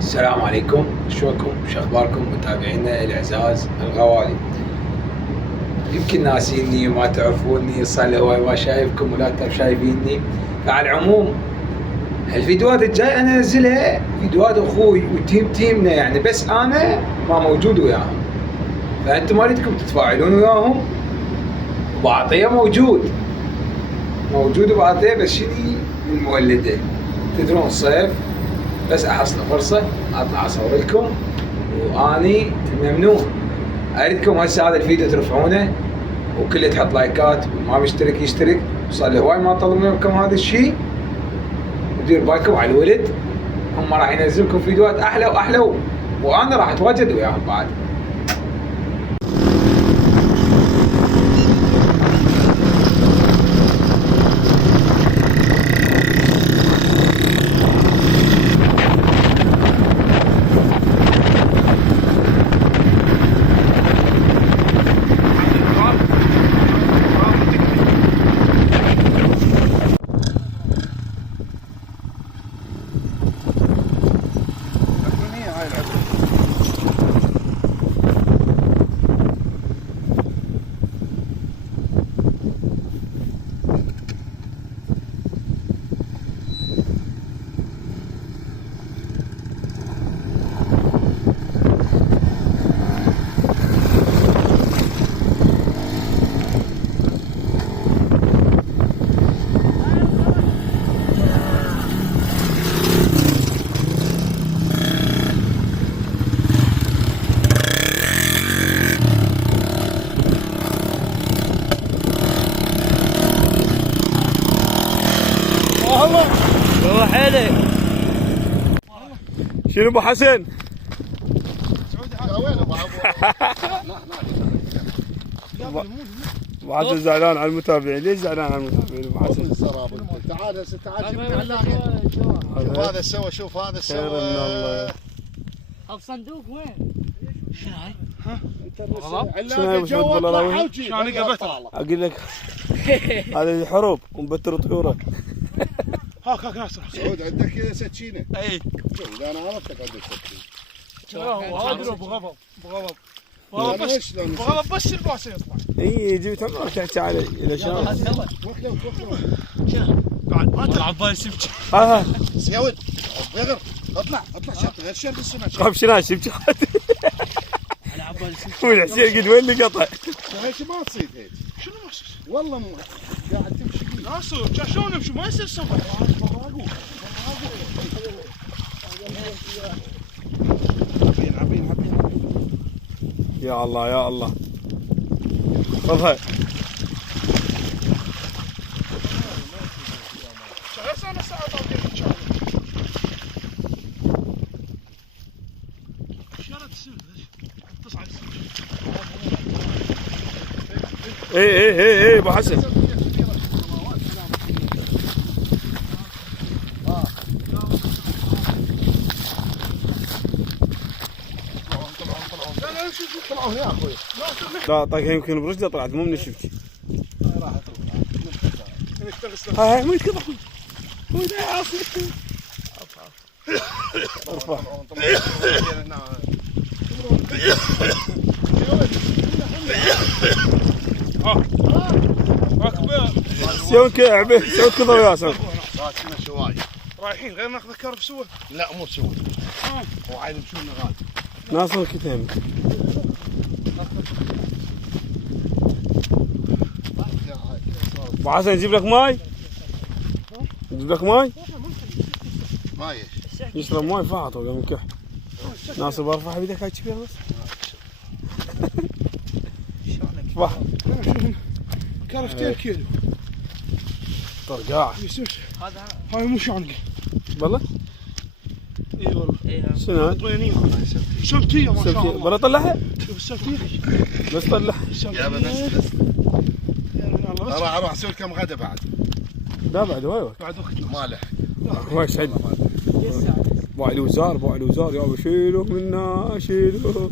السلام عليكم، شلونكم؟ شو اخباركم متابعينا الاعزاز الغوالي؟ يمكن ناسيني وما تعرفوني، صار لي هواي ما شايفكم ولا انتم شايفيني. فعلى العموم الفيديوهات الجاي انا انزلها فيديوهات اخوي تيمنا، يعني بس انا ما موجود وياهم، فانتم ما اريدكم تتفاعلون وياهم. وبعطيه موجود وبعطيه، بس شني المولده تدرون صيف، بس احصل فرصه اطلع اصور لكم واني ممنون. اريدكم هسه هذا الفيديو ترفعونه وكل تحط لايكات، وما مشترك يشترك. صار لي هواي ما طلب منكم هذا الشيء، ودير بالكم على الولد، هم راح ينزل لكم فيديوهات احلى واحلى، وانا راح اتواجد وياهم بعد. والله حيلي. شنو ابو حسن؟ ابو حسن زعلان على المتابعين. ليش زعلان على المتابعين ابو حسن؟ تعال هسه تعال جيب من اللاقي. شوف هذا سوى، شوف هذا سوى. الصندوق وين؟ شنو هاي؟ ها؟ علاقه جوه شلون قبته؟ اقول لك هذه الحروب ومبتر طيوره. هاك ناصر سعود عندك سكينه؟ اي اذا انا عرفتك عندك سكينه. هذا ابو غضب بس الباص يطلع. اي جبت عمرك تحكي علي الى شلون؟ شنو؟ بعد ما تلعب بالي سبك. يا ولد غير اطلع شط غير شرب السمك. خاف شنو سبك؟ على بالي سبك. والحسين قد وين اللي قطع؟ هيك ما تصيد هيك. شنو ما تصير؟ والله مو قاعد تمشي ناصر شلون نمشي ما يصير صبر. عبين يا الله يا الله. خذها. انا ساعه طالعين ان شاء الله. شرط تصير تصعد. اي ابو حسن. طلعوا يا اخوي. لا طاقها يمكن برجله طلعت مو من الشبكه. هاي مو يتكبر مو يعاصي. ارفع سوون كعبه سوون كذا ويا سوون شواي رايحين غير ناخذ كرف سوا. لا مو سوا. هو عايز يمشون غاد. ناصر كتيم. ابو حسن نجيب لك ماي؟ نجيب لك ماي؟ ماي يشرب ماي فقط ولا من كح؟ ناصر برفع بيدك هاي كبير بس. واحد كرفتين كيلو طرقاع. هذا هاي مو شانقه والله؟ اي والله. شنو هاي؟ طوينيه سبتيه ما شاء الله. بلا طلعها؟ شوف السبتيه بس طلعها. يا بس اروح اسوي كم غدا بعد. لا بعد واي بعد وقت ما لح. هواي سعيد. ابو علي وزار يا ابو شيلوه منا شيلوه.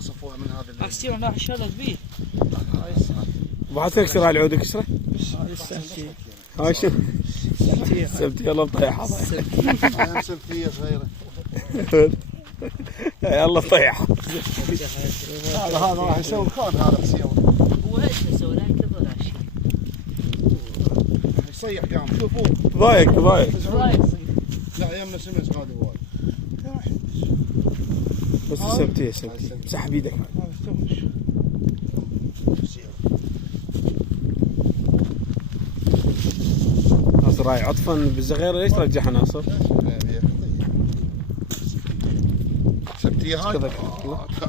صفوه من هذا احسي انا شلت بيه. ابو حسن اكسر هاي العود اكسره. هاي السمكه. هاي شنو؟ سبتي يلا مطيحة أيام سبتية صغيرة. يلا مطيحة. هذا راح يسوي خان هذا بسيوه. هو ايش يسوي لا يكبر شيء. يصيح قام شوفوه. ضايق. لا يمنا سمس غادي وايد. بس سبتي مسح بيدك. ناصر راي عطفا بالزغيرة ليش ترجعها ناصر؟ سبتية هاي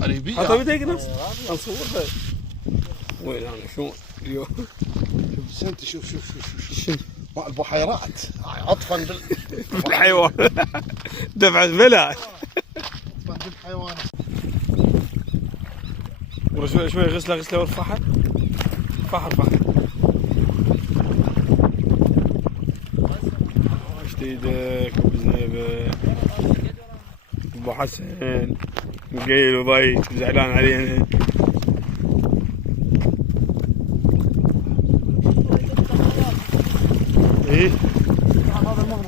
قريبية. حطها بيدك ناصر نصورها. وين انا شو اليوم؟ انت شوف البحيرات عطفا بالحيوان دفعت بلا عطفا بالحيوان. شوي غسله وارفعها. فحر ايدك ابو زنيبه ابو حسن مقيل وضايق زعلان علينا. ايه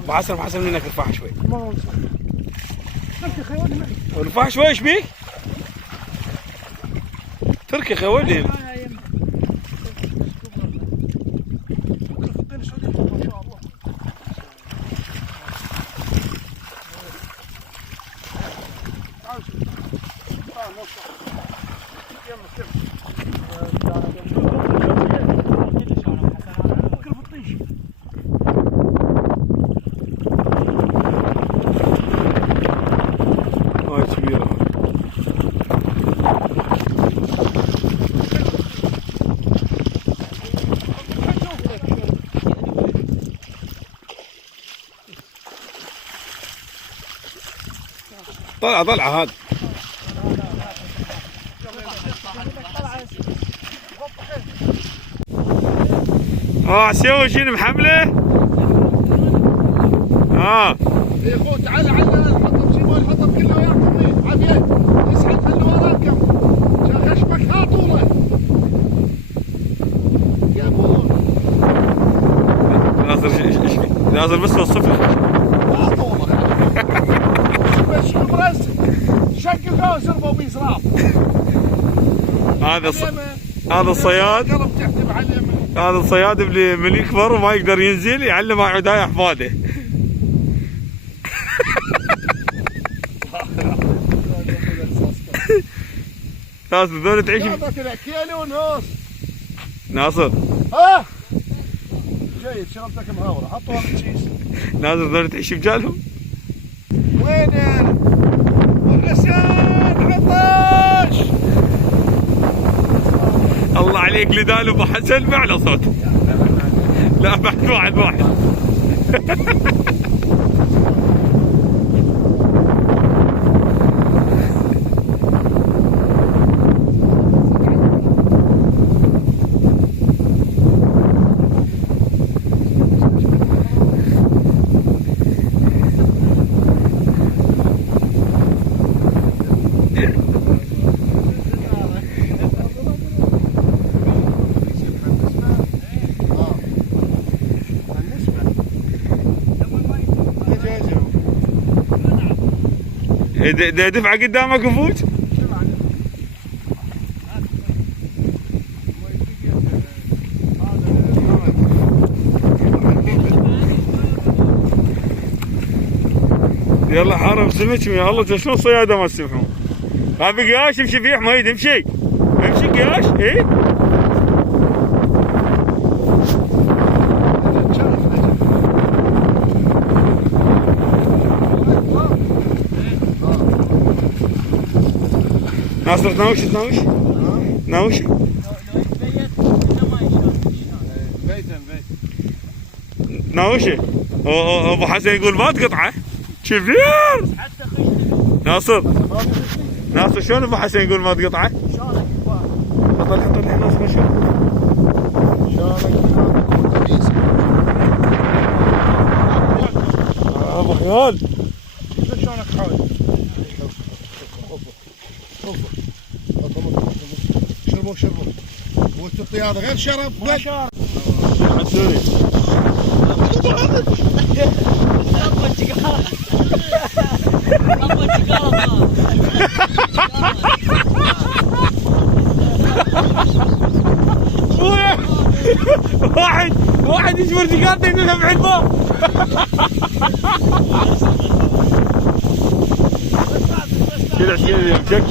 ابو حسن منك ارفعها شوي. ارفعها شوي ايش بيك؟ تركي خولي. طلعة هذا. عسيوي شنو محمله؟ يا اخو تعال حطهم شمال حطهم كله وياكم عافيه يسحب اللي وراكم عشان خشمك هاطوله يا ابو ناصر بس الصفر هاطوله بس برز شق الجوز زربه وبيزراب. هذا الصياد. هذا الصياد اللي من يكبر وما يقدر ينزل يعلم عداية احفاده. ناصر ذول تعيش كيلو ونص. ناصر ها جيد شربتك مهوره حطوها بالكيس. ناصر ذول تعيش بجالهم. وين والحسين عطاش. الله عليك لدال ابو حسن معلى صوت. لا بعد واحد. دفعة قدامك وفوت. يلا حارب سمكم يا الله شلون الصيادة ما تسمحون. هذا قياش امشي فيه حميد امشي قياش ايه. ناصر تناوش ناوشه. ابو حسن يقول ما تقطعه كبير. ناصر شلون ابو حسن يقول ما تقطعه؟ حط لي ناصر شلون ابو خيال شلونك حاول شربوا وانت الطياره غير شرب. واحد يجبر جيجارته ينزلها بعيد ما شيل 20 يوم شك.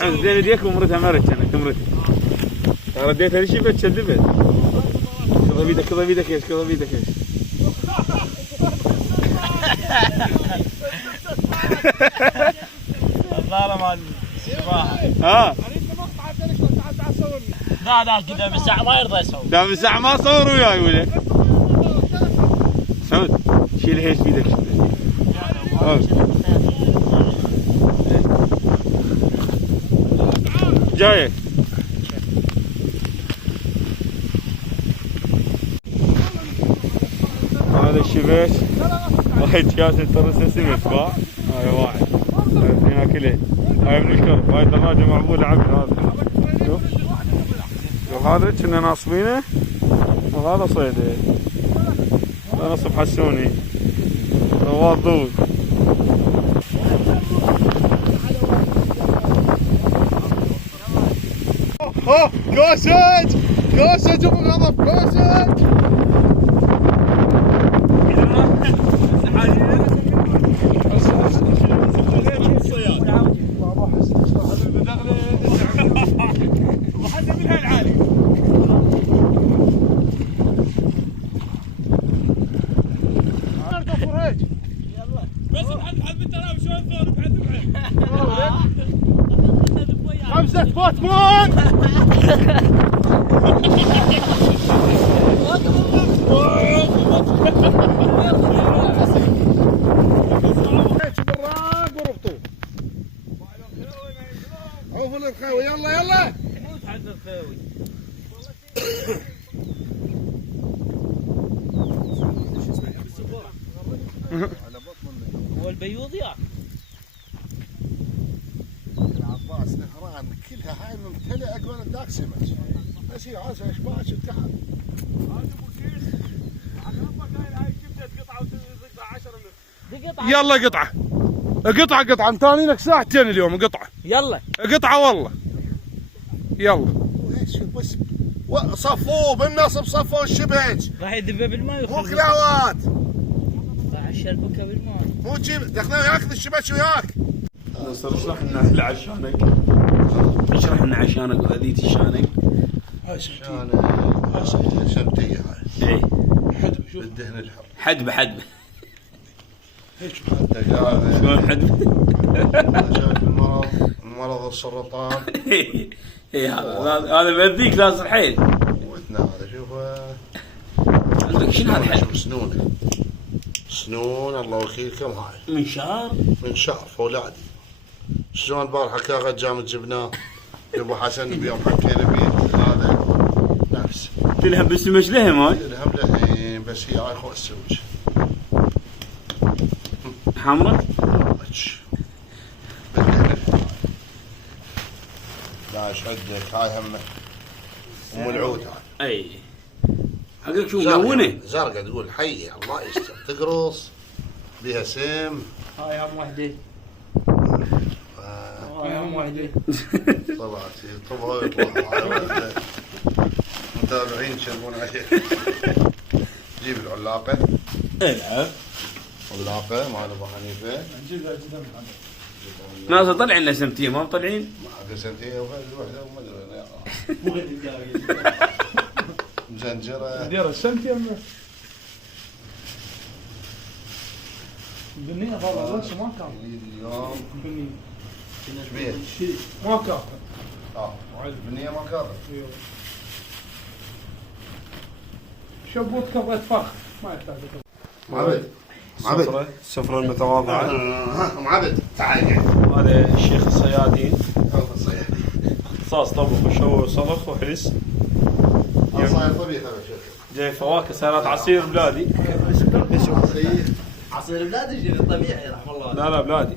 حمد زين يديك ومرتها مرت انا كمرتها رديتها ليش بتشدبت. كذا بيدك كذا بيدك ايش كذا بيدك ايش. الظاهر مال السباحة. ها لا قدام الساعة ما يرضى يسوي. دام الساعة ما صور وياي ولا. سعود شيل هيش بيدك. جايك. هذا الشبش واحد كاسة ترسه سمك باع. هاي واحد. هاي اثنين اكلين. هاي بنشكر. هاي دراجة معبولة عبد هذا. شوف. شوف هذا كنا ناصبينه وهذا صيده. هذا نصب حسوني. رواد ضوء. كوسج كوسج ابو غضب كوسج. خمسة باتمان. عوفوا للخاوي يلا يلا. هو البيوض يا العباس نهران كلها هاي ممتلئة اقول ذاك سمك. بس هي عايزة اشباش وتعب. هذا ابو كيس على ربك هاي جبت قطعة وتقطع 10 منها. يلا قطعة. قطعة انطاني لك ساعتين اليوم قطعة. يلا قطعة والله. يلا. بس صفوه بالنصب صفوا الشبج. راح يدب بالماء مو كلاوات. راح الشربكة بالماء. مو تجيب دخلنا ياخذ الشبج وياك. نصر اشرح لنا عشانك. اشرح لنا عشانك وهذيتي شانك. هاي شمتية هاي. اي حدبة شوف. بالدهن الحر. حدبة. هيك انت قاعد. شلون حدبة؟ شايف المرض السرطان. اي هذا بيذيك لازم حيل. قوتنا هذا شوف. عندك شنو هذا الحين؟ شوف سنون الله وكيلكم هاي. من شهر فولادي. شلون البارحة كاغد جامد جبناه. ابو حسن بيوم حكينا بيت هذا نفس. تلهم بالسمش لهم هاي؟ تلهم لهم بس هي هاي خو السمك. حمرا؟ لا ايش عندك هاي هم ام العود هاي. اي حقك شو ملونه؟ زرقاء تقول حي الله يستر تقرص بها سم. هاي هم وحدة. هاي هم وحدة. طلعت طبها ويطلع. متابعين يشربون عليه. جيب العلاقة. العب. علاقة مال ابو حنيفة. ناس طلع لنا سمتين ما مطلعين؟ ما سنتين وحده وما ادري مزنجرة. دير السنتين البنية والله لسه ما كان. اليوم البنية شبيه ما كان. البنية ما كانت. شبوت كبرت فرخ ما يحتاج. معبد السفرة المتواضعة. معبد تعال هذا الشيخ الصيادين. اختصاص طبخ وشوي وصلخ وحلس. صاير طبيخ هذا شيخ. جاي فواكه صارت عصير بلادي. عصير بلادي يجي طبيعي رحم الله. لا بلادي.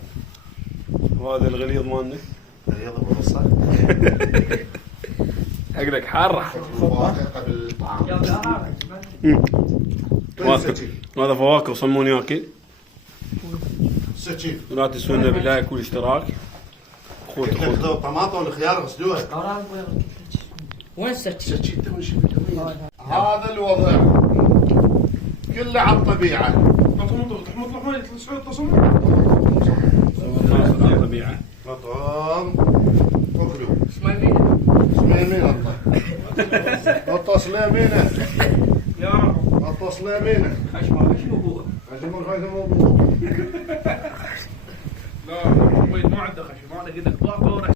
وهذا الغليظ مالنا يلا بنصه. اقلك حاره. قبل الطعام. هذا فواكه وصمون ياكل. سكين. ولا تنسونا باللايك والاشتراك. اخوت الطماطم والخيار غسلوها. وين سكين؟ سكين تو شوف هذا الوضع كله على الطبيعه. تحمط لحمه تسعود تصمم. طبيعه. مطعم اكلوا. اسماعيلية. سليمينه اطا سليمينه. يا رب. اطا سليمينه. خشمه شنو هو؟ خشم لا ما عنده خشم، انا قلت لك باقه